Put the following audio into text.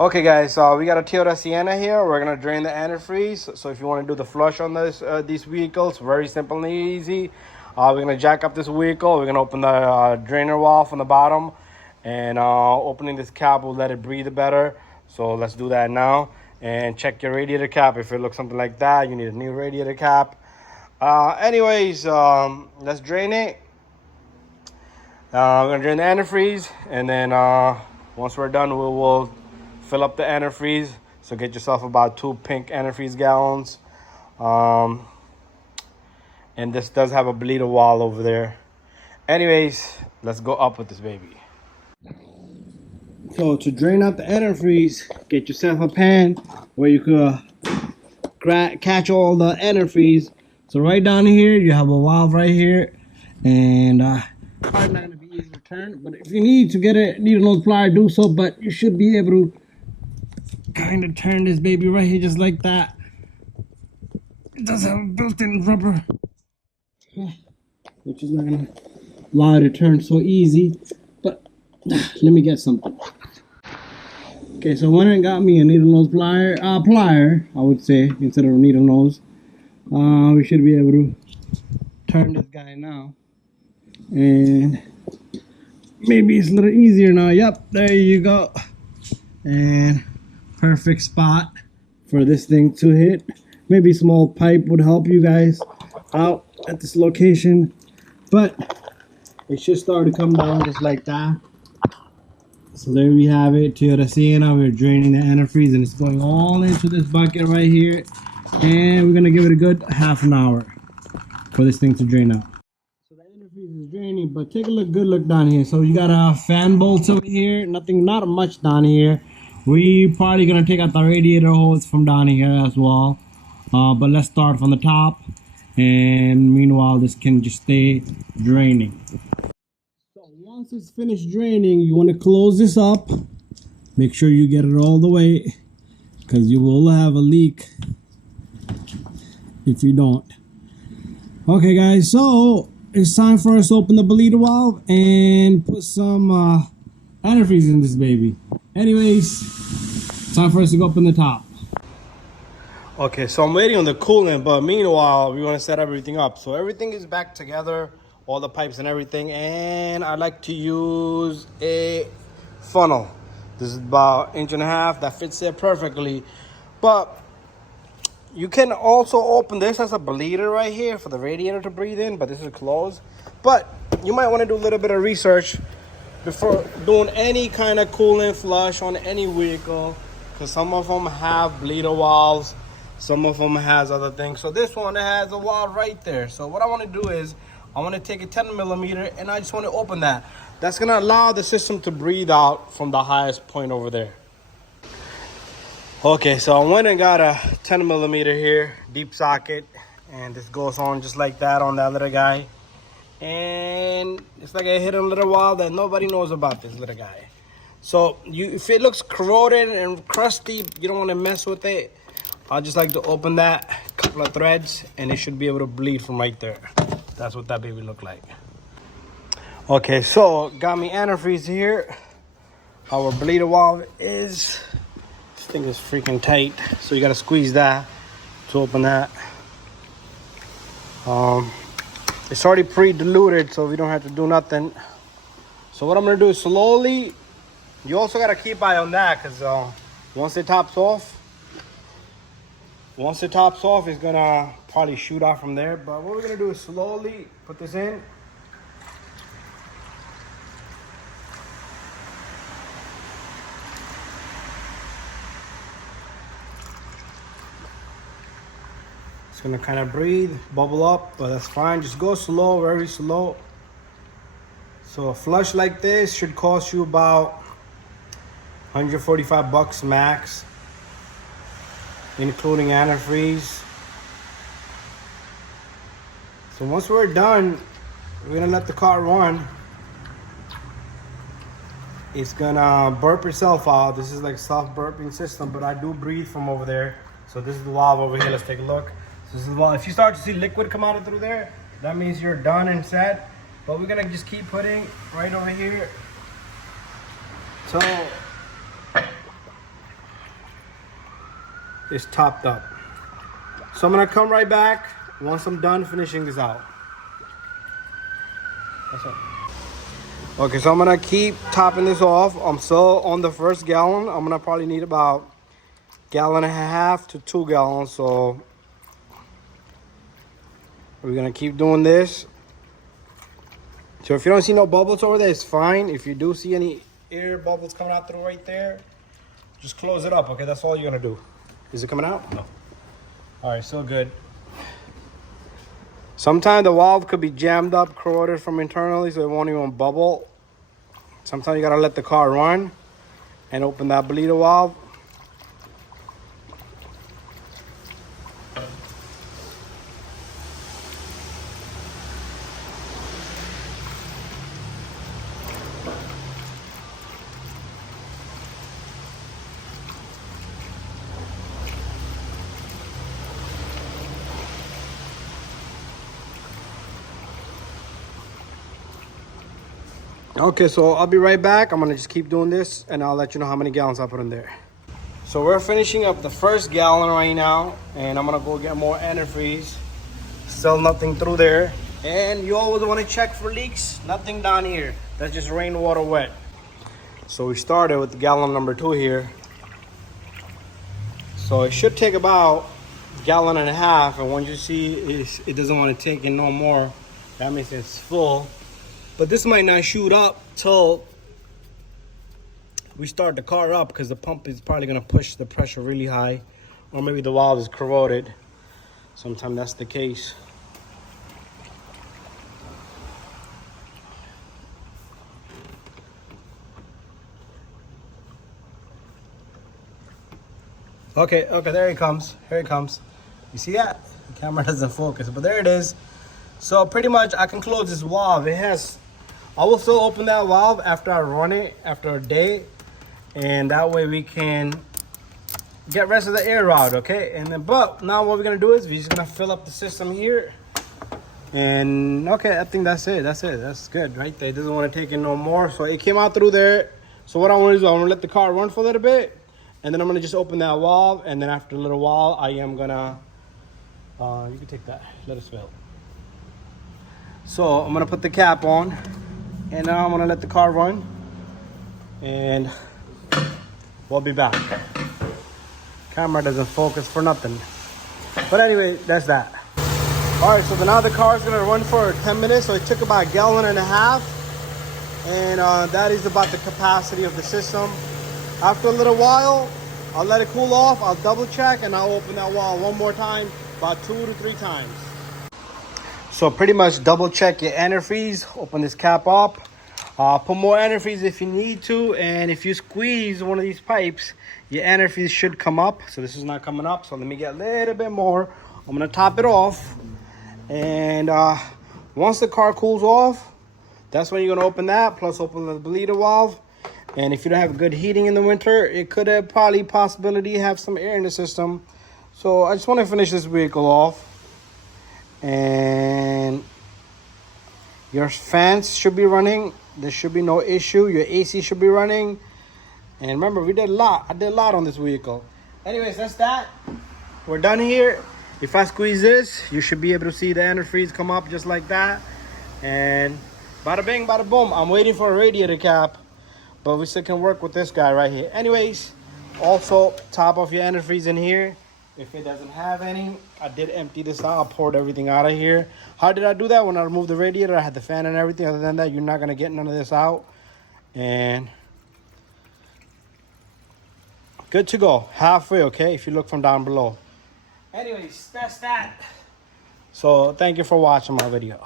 Okay, guys, we got a Toyota Sienna here. We're gonna drain the antifreeze. So if you want to do the flush on these vehicles, very simple and easy. We're gonna jack up this vehicle. We're gonna open the drainer valve from the bottom, and opening this cap will let it breathe better. So let's do that now. And check your radiator cap. If it looks something like that, you need a new radiator cap. Anyways, let's drain it. We're gonna drain the antifreeze, and then once we're done, we will fill up the antifreeze. So get yourself about 2 pink antifreeze gallons. And this does have a bleeder wall over there. Anyways, let's go up with this baby. So to drain out the antifreeze, get yourself a pan where you could catch all the antifreeze. So right down here, you have a valve right here, and probably not gonna be easy to turn. But if you need to get a needle nose plier, do so. But you should be able to kind of turn this baby right here, just like that. It does have a built-in rubber, which is not gonna allow it to turn so easy. But let me get something. Okay, so I went and got me a needle nose plier, I would say, instead of a needle nose. We should be able to turn this guy now, and maybe it's a little easier now. Yep, there you go. And perfect spot for this thing to hit. Maybe a small pipe would help you guys out at this location, but it should start to come down just like that. So there we have it, Toyota Sienna. We're draining the antifreeze, and it's going all into this bucket right here, and we're gonna give it a good half an hour for this thing to drain out. So the antifreeze is draining, but take a good look down here. So you got a fan bolt over here, not much down here. We probably gonna take out the radiator hose from down here as well, but let's start from the top, and meanwhile this can just stay draining. So once it's finished draining, you want to close this up. Make sure you get it all the way, because you will have a leak if you don't. Okay guys, so it's time for us to open the bleeder valve and put some antifreeze in this baby. Anyways, time for us to go up in the top. Okay, so I'm waiting on the coolant, but meanwhile, we want to set everything up. So everything is back together, all the pipes and everything, and I like to use a funnel. This is about 1.5 inches. That fits there perfectly. But you can also open this as a bleeder right here for the radiator to breathe in, but this is closed. But you might want to do a little bit of research before doing any kind of coolant flush on any vehicle, because some of them have bleeder valves, some of them has other things. So this one has a valve right there. So what I want to do is I want to take a 10 millimeter and I just want to open that. That's going to allow the system to breathe out from the highest point over there. Okay, so I went and got a 10 millimeter here, deep socket, and this goes on just like that on that little guy. And it's like a hidden little valve that nobody knows about, this little guy. So if it looks corroded and crusty, you don't want to mess with it. I just like to open that couple of threads, and it should be able to bleed from right there. That's what that baby looked like. Okay, so got me antifreeze here. Our bleeder valve is, this thing is freaking tight, so you gotta squeeze that to open that. It's already pre-diluted, so we don't have to do nothing. So what I'm gonna do is slowly, you also gotta keep eye on that, because once it tops off, it's gonna probably shoot off from there. But what we're gonna do is slowly put this in. It's gonna kind of breathe, bubble up, but that's fine. Just go slow, very slow. So a flush like this should cost you about $145 max, including antifreeze. So once we're done, we're gonna let the car run. It's gonna burp itself out. This is like self-burping system, but I do breathe from over there. So this is the valve over here. Let's take a look. So this is the valve. If you start to see liquid come out of through there, that means you're done and set. But we're gonna just keep putting right over here. So is topped up. So I'm gonna come right back once I'm done finishing this out. That's it. Okay, so I'm gonna keep topping this off. I'm still on the first gallon. I'm gonna probably need about 1.5 to 2 gallons. So we're gonna keep doing this. So if you don't see no bubbles over there, it's fine. If you do see any air bubbles coming out through right there, just close it up, okay? That's all you're gonna do. Is it coming out? No. All right, so good. Sometimes the valve could be jammed up, corroded from internally, so it won't even bubble. Sometimes you gotta let the car run and open that bleeder valve. Okay, so I'll be right back. I'm gonna just keep doing this and I'll let you know how many gallons I put in there. So we're finishing up the first gallon right now, and I'm gonna go get more antifreeze. Still nothing through there. And you always wanna check for leaks. Nothing down here. That's just rainwater wet. So we started with gallon number 2 here. So it should take about 1.5 gallons, and once you see it doesn't wanna take in no more, that means it's full. But this might not shoot up till we start the car up, because the pump is probably gonna push the pressure really high, or maybe the valve is corroded. Sometimes that's the case. Okay, there he comes. Here he comes. You see that? The camera doesn't focus, but there it is. So pretty much I can close this valve. I will still open that valve after I run it after a day, and that way we can get rest of the air out, okay? And then, but now what we're gonna do is we're just gonna fill up the system here. And okay, I think that's it. That's good right there. It doesn't want to take in no more. So it came out through there. So what I want to do is I want to let the car run for a little bit, and then I'm gonna just open that valve. And then after a little while, I am gonna you can take that. Let us fill. So I'm gonna put the cap on. And now I'm gonna let the car run, and we'll be back. Camera doesn't focus for nothing. But anyway, that's that. All right, so now the car is gonna run for 10 minutes. So it took about 1.5 gallons, and that is about the capacity of the system. After a little while, I'll let it cool off. I'll double check, and I'll open that valve one more time, about 2 to 3 times. So pretty much double check your antifreeze, open this cap up, put more antifreeze if you need to, and if you squeeze one of these pipes, your antifreeze should come up. So this is not coming up, so let me get a little bit more. I'm gonna top it off, and once the car cools off, that's when you're gonna open that, plus open the bleeder valve. And if you don't have good heating in the winter, it could have possibility have some air in the system. So I just want to finish this vehicle off. And your fans should be running. There should be no issue. Your AC should be running. And remember, we did a lot. I did a lot on this vehicle. Anyways, that's that. We're done here. If I squeeze this, you should be able to see the antifreeze come up just like that. And bada bing, bada boom. I'm waiting for a radiator cap, but we still can work with this guy right here. Anyways, also top off your antifreeze in here. If it doesn't have any, I did empty this out. I poured everything out of here. How did I do that? When I removed the radiator, I had the fan and everything. Other than that, you're not gonna get none of this out. And good to go. Halfway, okay? If you look from down below. Anyways, that's that. So thank you for watching my video.